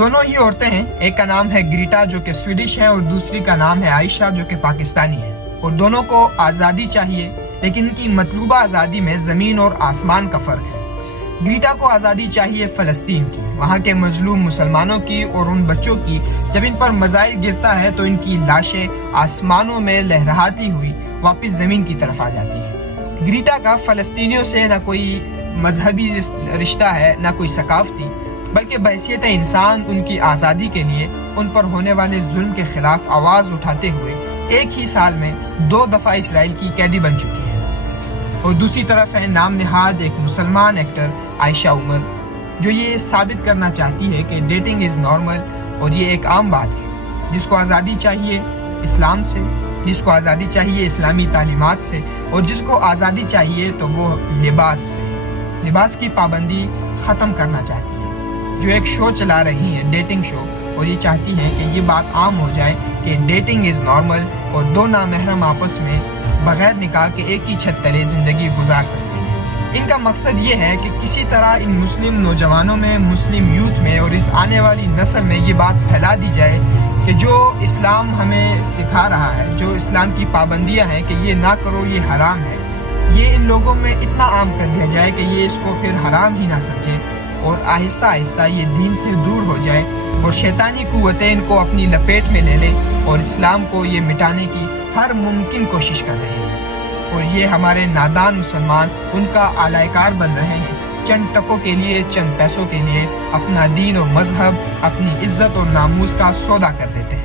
دونوں ہی عورتیں ہیں، ایک کا نام ہے گریٹا جو کہ سویڈش ہے اور دوسری کا نام ہے عائشہ جو کہ پاکستانی ہے، اور دونوں کو آزادی چاہیے، لیکن ان کی مطلوبہ آزادی میں زمین اور آسمان کا فرق ہے۔ گریٹا کو آزادی چاہیے فلسطین کی، وہاں کے مظلوم مسلمانوں کی اور ان بچوں کی جب ان پر میزائل گرتا ہے تو ان کی لاشیں آسمانوں میں لہراتی ہوئی واپس زمین کی طرف آ جاتی ہیں۔ گریٹا کا فلسطینیوں سے نہ کوئی مذہبی رشتہ ہے نہ کوئی ثقافتی، بلکہ بحیثیت انسان ان کی آزادی کے لیے ان پر ہونے والے ظلم کے خلاف آواز اٹھاتے ہوئے ایک ہی سال میں 2 دفعہ اسرائیل کی قیدی بن چکی ہے۔ اور دوسری طرف ہے نام نہاد ایک مسلمان ایکٹر عائشہ عمر، جو یہ ثابت کرنا چاہتی ہے کہ ڈیٹنگ از نارمل اور یہ ایک عام بات ہے۔ جس کو آزادی چاہیے اسلام سے، جس کو آزادی چاہیے اسلامی تعلیمات سے، اور جس کو آزادی چاہیے تو وہ لباس سے، لباس کی پابندی ختم کرنا چاہتی ہے، جو ایک شو چلا رہی ہیں ڈیٹنگ شو، اور یہ چاہتی ہیں کہ یہ بات عام ہو جائے کہ ڈیٹنگ از نارمل اور 2 نامحرم آپس میں بغیر نکاح کے ایک ہی چھت تلے زندگی گزار سکتے ہیں۔ ان کا مقصد یہ ہے کہ کسی طرح ان مسلم نوجوانوں میں، مسلم یوتھ میں اور اس آنے والی نسل میں یہ بات پھیلا دی جائے کہ جو اسلام ہمیں سکھا رہا ہے، جو اسلام کی پابندیاں ہیں کہ یہ نہ کرو، یہ حرام ہے، یہ ان لوگوں میں اتنا عام کر دیا جائے کہ یہ اس کو پھر حرام ہی نہ سمجھے، اور آہستہ آہستہ یہ دین سے دور ہو جائے اور شیطانی قوتیں ان کو اپنی لپیٹ میں لے لیں اور اسلام کو یہ مٹانے کی ہر ممکن کوشش کر رہے ہیں۔ اور یہ ہمارے نادان مسلمان ان کا آلائے کار بن رہے ہیں، چند ٹکوں کے لیے، چند پیسوں کے لیے اپنا دین اور مذہب، اپنی عزت اور ناموس کا سودا کر دیتے ہیں۔